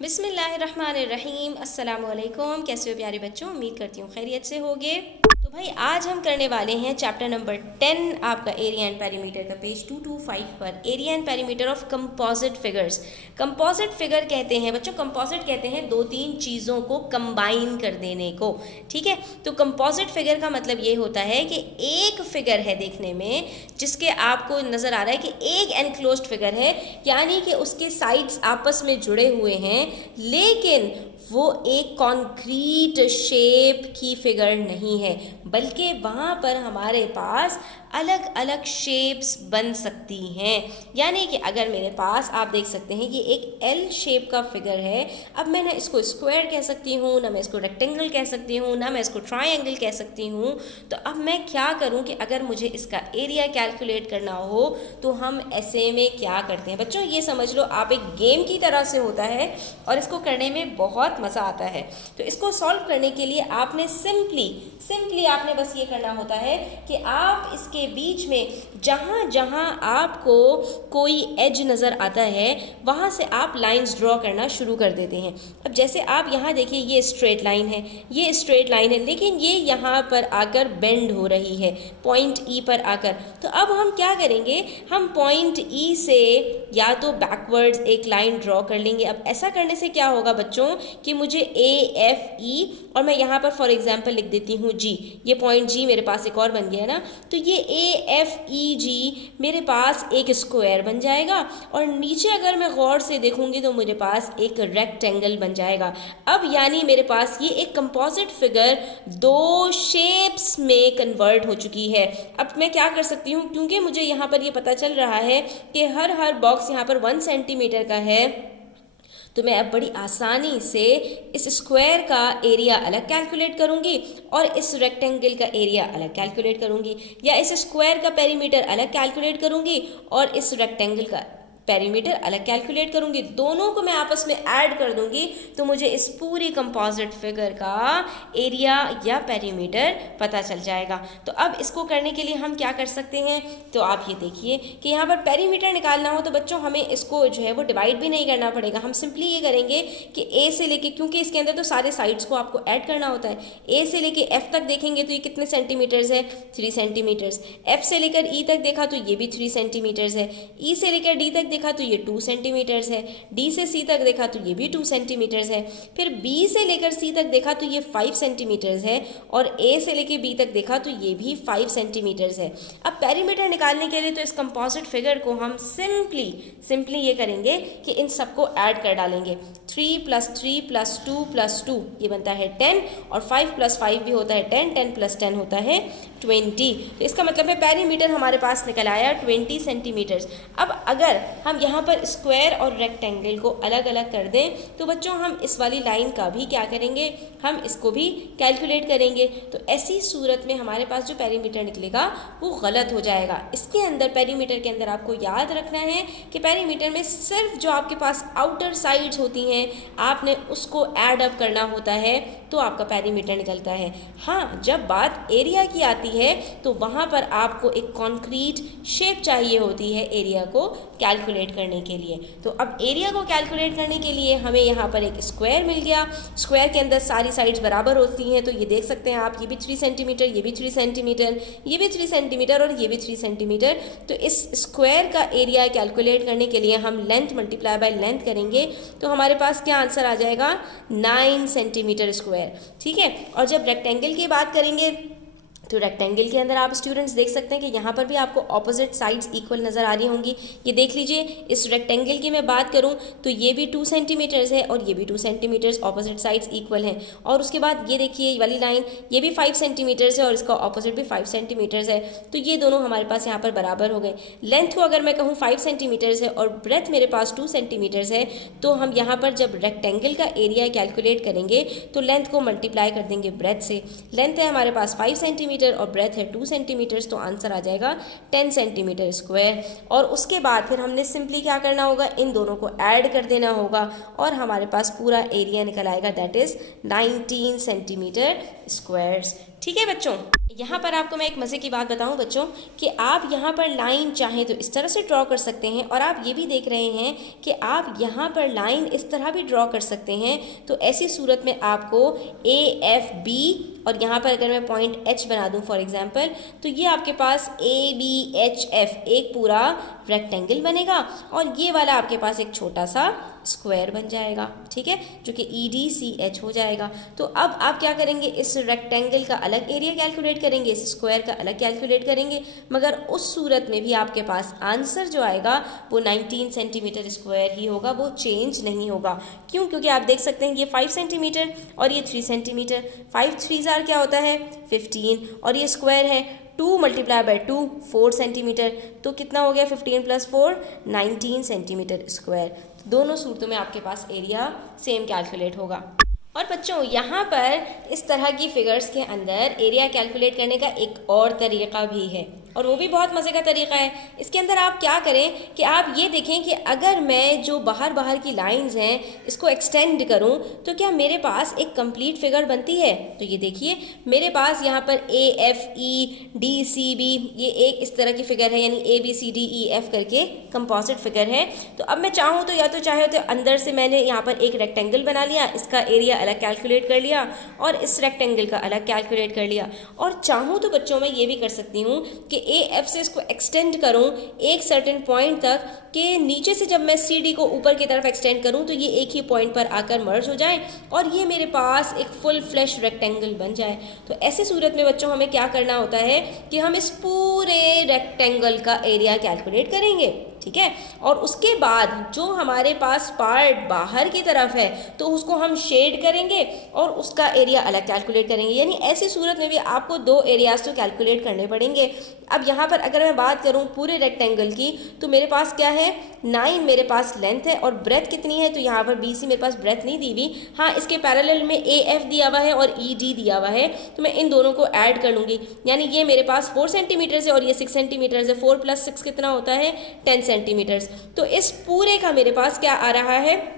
बिस्मिल्लाहिर्रहमानिर्रहीम। अस्सलाम वालेकुम। कैसे हो प्यारे बच्चों? उम्मीद करती हूँ खैरियत से होगे। तो भाई आज हम करने वाले हैं चैप्टर नंबर 10 आपका एरिया एंड पेरीमीटर का पेज 225 पर area and perimeter of composite figures. Composite figure कहते हैं बच्चों, कंपोजिट कहते हैं दो तीन चीज़ों को कंबाइन कर देने को। ठीक है, तो कंपोजिट फिगर का मतलब ये होता है कि एक फिगर है देखने में जिसके आपको नज़र आ रहा है कि एक एनक्लोज्ड फिगर है, यानी कि उसके साइड्स आपस में जुड़े हुए हैं, लेकिन वो एक कॉन्क्रीट शेप की फिगर नहीं है, बल्कि वहाँ पर हमारे पास अलग अलग शेप्स बन सकती हैं। यानी कि अगर मेरे पास आप देख सकते हैं कि एक एल शेप का फिगर है, अब मैं ना इसको स्क्वायर कह सकती हूँ, ना मैं इसको रेक्टेंगल कह सकती हूँ, ना मैं इसको ट्रायंगल कह सकती हूँ। तो अब मैं क्या करूँ कि अगर मुझे इसका एरिया कैलकुलेट करना हो तो हम ऐसे में क्या करते हैं बच्चों, ये समझ लो आप एक गेम की तरह से होता है और इसको करने में बहुत मज़ा आता है। तो इसको सॉल्व करने के लिए आपने सिंपली आपने बस ये करना होता है कि आप इसके बीच में जहाँ जहाँ आपको कोई एज नज़र आता है वहाँ से आप लाइंस ड्रॉ करना शुरू कर देते हैं। अब जैसे आप यहाँ देखिए, ये स्ट्रेट लाइन है, ये स्ट्रेट लाइन है, लेकिन ये यहाँ पर आकर बेंड हो रही है पॉइंट ई पर आकर। तो अब हम क्या करेंगे, हम पॉइंट ई से या तो बैकवर्ड्स एक लाइन ड्रॉ कर लेंगे। अब ऐसा करने से क्या होगा बच्चों कि मुझे ए एफ ई, और मैं यहाँ पर फॉर एग्जांपल लिख देती हूँ जी, ये पॉइंट जी मेरे पास एक और बन गया है ना, तो ये ए एफ ई जी मेरे पास एक स्क्वायर बन जाएगा, और नीचे अगर मैं गौर से देखूंगी तो मेरे पास एक रेक्टेंगल बन जाएगा। अब यानी मेरे पास ये एक कंपोजिट फिगर दो शेप्स में कन्वर्ट हो चुकी है। अब मैं क्या कर सकती हूँ, क्योंकि मुझे यहाँ पर ये पता चल रहा है कि हर बॉक्स यहाँ पर 1 सेंटीमीटर का है, तो मैं अब बड़ी आसानी से इस स्क्वायर का एरिया अलग कैलकुलेट करूंगी और इस रेक्टेंगल का एरिया अलग कैलकुलेट करूंगी, या इस स्क्वायर का पेरीमीटर अलग कैलकुलेट करूंगी और इस रेक्टेंगल का पेरीमीटर अलग कैलकुलेट करूंगी। दोनों को मैं आपस में ऐड कर दूंगी तो मुझे इस पूरी कंपोजिट फिगर का एरिया या पेरीमीटर पता चल जाएगा। तो अब इसको करने के लिए हम क्या कर सकते हैं, तो आप ये देखिए कि यहाँ पर पेरीमीटर निकालना हो तो बच्चों हमें इसको जो है वो डिवाइड भी नहीं करना पड़ेगा। हम सिंपली ये करेंगे कि ए से लेके, क्योंकि इसके अंदर तो सारे साइड्स को आपको ऐड करना होता है, ए से लेके एफ तक देखेंगे तो ये कितने सेंटीमीटर्स है, 3 सेंटीमीटर्स। एफ से लेकर ई तक देखा तो ये भी 3 सेंटीमीटर्स है। ई से लेकर डी तक देखा तो ये 2 सेंटीमीटर्स है। डी से सी तक देखा तो ये भी 2 सेंटीमीटर्स है। फिर बी से लेकर सी तक देखा तो ये 5 सेंटीमीटर्स है, और ए से लेकर बी तक देखा तो ये भी 5 सेंटीमीटर्स है। अब पेरीमीटर निकालने के लिए तो इस कंपोजिट फिगर को हम सिंपली ये करेंगे कि इन सबको ऐड कर डालेंगे। 3 + 3 + 2 + 2 ये बनता है 10, और 5 + 5 भी होता है 10, 10 + 10 होता है 20। तो इसका मतलब है पेरीमीटर हमारे पास निकल आया 20 सेंटीमीटर्स। अब अगर हम यहाँ पर स्क्वायर और रेक्टेंगल को अलग अलग कर दें तो बच्चों हम इस वाली लाइन का भी क्या करेंगे, हम इसको भी कैलकुलेट करेंगे। तो ऐसी सूरत में हमारे पास जो पेरीमीटर निकलेगा वो गलत हो जाएगा। इसके अंदर पेरीमीटर के अंदर आपको याद रखना है कि पेरीमीटर में सिर्फ जो आपके पास आउटर साइड्स होती हैं आपने उसको ऐड अप करना होता है तो आपका पेरीमीटर निकलता है। हाँ, जब बात एरिया की आती है तो वहाँ पर आपको एक कॉन्क्रीट शेप चाहिए होती है एरिया को कैलकुलेट करने के लिए। तो अब एरिया को कैलकुलेट करने के लिए हमें यहाँ पर एक स्क्वायर मिल गया। स्क्वायर के अंदर सारी साइड्स बराबर होती हैं, तो ये देख सकते हैं आप, ये भी 3 सेंटीमीटर, ये भी 3 सेंटीमीटर, ये भी 3 सेंटीमीटर और ये भी 3 सेंटीमीटर। तो इस स्क्वायर का एरिया कैलकुलेट करने के लिए हम लेंथ मल्टीप्लाई बाय लेंथ करेंगे तो हमारे पास क्या आंसर आ जाएगा, 9 सेंटीमीटर स्क्वायर। ठीक है, और जब रेक्टेंगल की बात करेंगे तो रेक्टेंगल के अंदर आप स्टूडेंट्स देख सकते हैं कि यहाँ पर भी आपको ऑपोजिट साइड्स इक्वल नज़र आ रही होंगी। ये देख लीजिए, इस रेक्टेंगल की मैं बात करूँ तो ये भी 2 सेंटीमीटर्स है और ये भी 2 सेंटीमीटर्स, ऑपोजिट साइड्स इक्वल हैं। और उसके बाद ये देखिए ये वाली लाइन, ये भी 5 सेंटीमीटर्स है और इसका ऑपोजिट भी 5 सेंटीमीटर्स है, तो ये दोनों हमारे पास यहाँ पर बराबर हो गए। लेंथ को अगर मैं कहूँ 5 सेंटीमीटर्स है और ब्रेथ मेरे पास 2 सेंटीमीटर्स है, तो हम यहाँ पर जब रेक्टेंगल का एरिया कैलकुलेट करेंगे तो लेंथ को मल्टीप्लाई कर देंगे ब्रेथ से। लेंथ है हमारे पास 5 सेंटीमीटर सेंटीमीटर और ब्रेथ है 2 सेंटीमीटर्स, तो आंसर आ जाएगा 10 सेंटीमीटर स्क्वायर। और उसके बाद फिर हमने सिंपली क्या करना होगा, इन दोनों को ऐड कर देना होगा और हमारे पास पूरा एरिया निकल आएगा, दैट इज़ 19 सेंटीमीटर स्क्वायर्स। ठीक है बच्चों, यहाँ पर आपको मैं एक मज़े की बात बताऊँ बच्चों कि आप यहाँ पर लाइन चाहें तो इस तरह से ड्रॉ कर सकते हैं, और आप ये भी देख रहे हैं कि आप यहाँ पर लाइन इस तरह भी ड्रॉ कर सकते हैं। तो ऐसी सूरत में आपको AFB, और यहाँ पर अगर मैं पॉइंट H बना दूँ फॉर एग्जांपल, तो ये आपके पास ABHF एक पूरा रेक्टेंगल बनेगा, और ये वाला आपके पास एक छोटा सा स्क्वायर बन जाएगा, ठीक है, जो कि EDCH हो जाएगा। तो अब आप क्या करेंगे, इस रेक्टेंगल का अलग एरिया कैलकुलेट करेंगे, इस स्क्वायर का अलग कैलकुलेट करेंगे, मगर उस सूरत में भी आपके पास आंसर जो आएगा वो 19 सेंटीमीटर स्क्वायर ही होगा, वो चेंज नहीं होगा। क्यों? क्योंकि आप देख सकते हैं ये 5 सेंटीमीटर और ये 3 सेंटीमीटर, 5 3 क्या होता है 15, और ये स्क्वायर है 2 मल्टीप्लाई बाय 2 4 सेंटीमीटर, तो कितना हो गया 15 + 4 19 सेंटीमीटर स्क्वायर। दोनों सूरतों में आपके पास एरिया सेम कैलकुलेट होगा। और बच्चों यहाँ पर इस तरह की फिगर्स के अंदर एरिया कैलकुलेट करने का एक और तरीका भी है, और वो भी बहुत मज़े का तरीका है। इसके अंदर आप क्या करें कि आप ये देखें कि अगर मैं जो बाहर की लाइंस हैं इसको एक्सटेंड करूं तो क्या मेरे पास एक कंप्लीट फिगर बनती है। तो ये देखिए मेरे पास यहाँ पर AFEDCB ये एक इस तरह की फिगर है, यानी ABCDEF करके कंपोजिट फिगर है। तो अब मैं चाहूँ तो या तो चाहे तो अंदर से मैंने यहाँ पर एक रेक्टेंगल बना लिया, इसका एरिया अलग कैलकुलेट कर लिया और इस रेक्टेंगल का अलग कैलकुलेट कर लिया, और चाहूँ तो बच्चों मैं ये भी कर सकती हूँ कि AF से इसको एक्सटेंड करूं एक सर्टेन पॉइंट तक, कि नीचे से जब मैं CD को ऊपर की तरफ एक्सटेंड करूं तो ये एक ही पॉइंट पर आकर मर्ज हो जाए और ये मेरे पास एक फुल फ्लैश रेक्टेंगल बन जाए। तो ऐसी सूरत में बच्चों हमें क्या करना होता है कि हम इस पूरे रेक्टेंगल का एरिया कैलकुलेट करेंगे, ठीक है, और उसके बाद जो हमारे पास पार्ट बाहर की तरफ है तो उसको हम शेड करेंगे और उसका एरिया अलग कैलकुलेट करेंगे। यानी ऐसी सूरत में भी आपको 2 एरियाज तो कैलकुलेट करने पड़ेंगे। अब यहाँ पर अगर मैं बात करूँ पूरे रेक्टेंगल की तो मेरे पास क्या है 9 मेरे पास लेंथ है, और ब्रेथ कितनी है, तो यहाँ पर BC मेरे पास ब्रेथ नहीं दी हुई, हाँ इसके पैरेलल में AF दिया हुआ है और ED दिया हुआ है, तो मैं इन दोनों को ऐड कर लूँगी। यानी ये मेरे पास 4 सेंटीमीटर है और ये 6 सेंटीमीटर है, 4 + 6 कितना होता है 10 सेंटीमीटर्स। तो इस पूरे का मेरे पास क्या आ रहा है,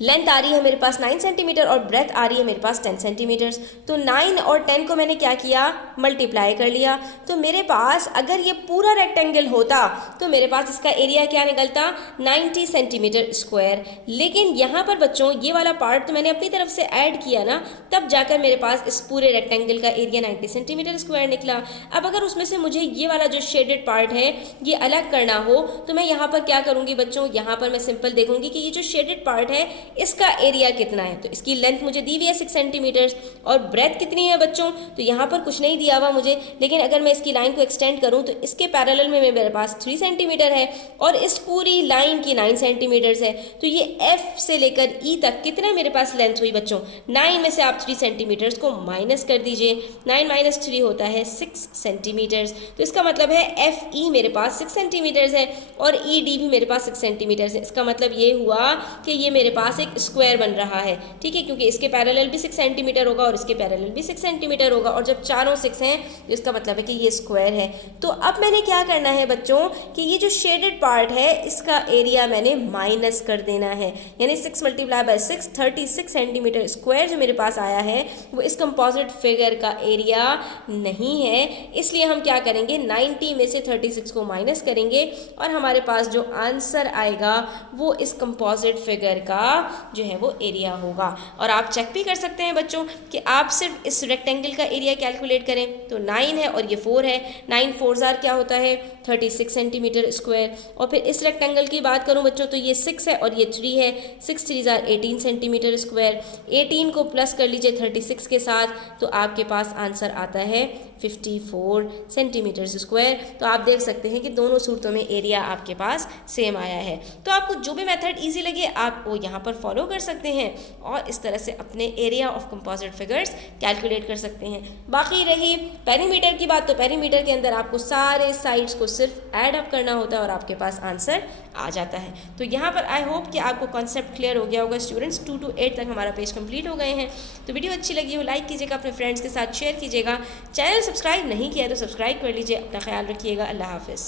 लेंथ आ रही है मेरे पास 9 सेंटीमीटर और ब्रेथ आ रही है मेरे पास 10 सेंटीमीटर्स। तो 9 और 10 को मैंने क्या किया, मल्टीप्लाई कर लिया। तो मेरे पास अगर ये पूरा रेक्टेंगल होता तो मेरे पास इसका एरिया क्या निकलता 90 सेंटीमीटर स्क्वायर। लेकिन यहाँ पर बच्चों ये वाला पार्ट तो मैंने अपनी तरफ से ऐड किया ना, तब जाकर मेरे पास इस पूरे रेक्टेंगल का एरिया 90 सेंटीमीटर स्क्वायर निकला। अब अगर उसमें से मुझे ये वाला जो शेडेड पार्ट है ये अलग करना हो तो मैं यहाँ पर क्या करूँगी बच्चों, यहाँ पर मैं सिंपल देखूँगी कि ये जो शेडेड पार्ट है इसका एरिया कितना है। तो इसकी लेंथ मुझे दी हुई है 6 सेंटीमीटर और ब्रेथ कितनी है बच्चों, तो यहाँ पर कुछ नहीं दिया हुआ मुझे, लेकिन अगर मैं इसकी लाइन को एक्सटेंड करूँ तो इसके पैरेलल में मेरे पास 3 सेंटीमीटर है और इस पूरी लाइन की 9 सेंटीमीटर है। तो ये F से लेकर E तक कितना मेरे पास लेंथ हुई बच्चों, 9 में से आप 3 सेंटीमीटर्स को माइनस कर दीजिए, 9 - 3 होता है 6 सेंटीमीटर्स। तो इसका मतलब है FE मेरे पास 6 सेंटीमीटर्स है और ED भी मेरे पास 6 सेंटीमीटर्स है। इसका मतलब ये हुआ कि ये मेरे पास एक स्क्वायर बन रहा है, ठीक है, क्योंकि इसके पैरेलल भी 6 सेंटीमीटर होगा और इसके पैरेलल भी 6 सेंटीमीटर होगा, और जब चारों 6 हैं तो इसका मतलब है कि ये स्क्वायर है। तो अब मैंने क्या करना है बच्चों कि ये जो शेडेड पार्ट है इसका एरिया मैंने माइनस कर देना है, यानी 6 × 6 36 सेंटीमीटर स्क्वायर जो मेरे पास आया है वो इस कंपोजिट फिगर का एरिया नहीं है। इसलिए हम क्या करेंगे 90 में से 36 को माइनस करेंगे और हमारे पास जो आंसर आएगा वो इस कंपोजिट फिगर का जो है वो एरिया होगा। और आप चेक भी कर सकते हैं बच्चों कि आप सिर्फ इस रेक्टेंगल का एरिया कैलकुलेट करें तो 9 है और ये 4 है, 9 4 ज़ार क्या होता है 36 सेंटीमीटर स्क्वायर। और फिर इस रेक्टेंगल की बात करूं बच्चों तो ये 6 है और ये 3 है, 6 3 ज़ार 18 सेंटीमीटर स्क्वायर। 18 को प्लस कर लीजिए 36 के साथ तो आपके पास आंसर आता है 54 सेंटीमीटर स्क्वायर। तो आप देख सकते हैं कि दोनों सूरतों में एरिया आपके पास सेम आया है। तो आपको जो भी मेथड इजी लगे आप वो यहाँ पर फॉलो कर सकते हैं और इस तरह से अपने area of composite figures calculate कर सकते हैं। बाकी रही पेरीमीटर की बात, तो पेरीमीटर के अंदर आपको सारे साइड्स को सिर्फ ऐड अप करना होता है और आपके पास आंसर आ जाता है। तो यहाँ पर आई होप कि आपको कॉन्सेप्ट क्लियर हो गया होगा स्टूडेंट्स। 2 to 8 तक हमारा पेज कंप्लीट हो गए हैं। तो वीडियो अच्छी लगी हो लाइक कीजिएगा, अपने फ्रेंड्स के साथ शेयर कीजिएगा, चैनल सब्सक्राइब नहीं किया तो सब्सक्राइब कर लीजिए। अपना ख्याल रखिएगा। अल्लाह हाफ़िज़।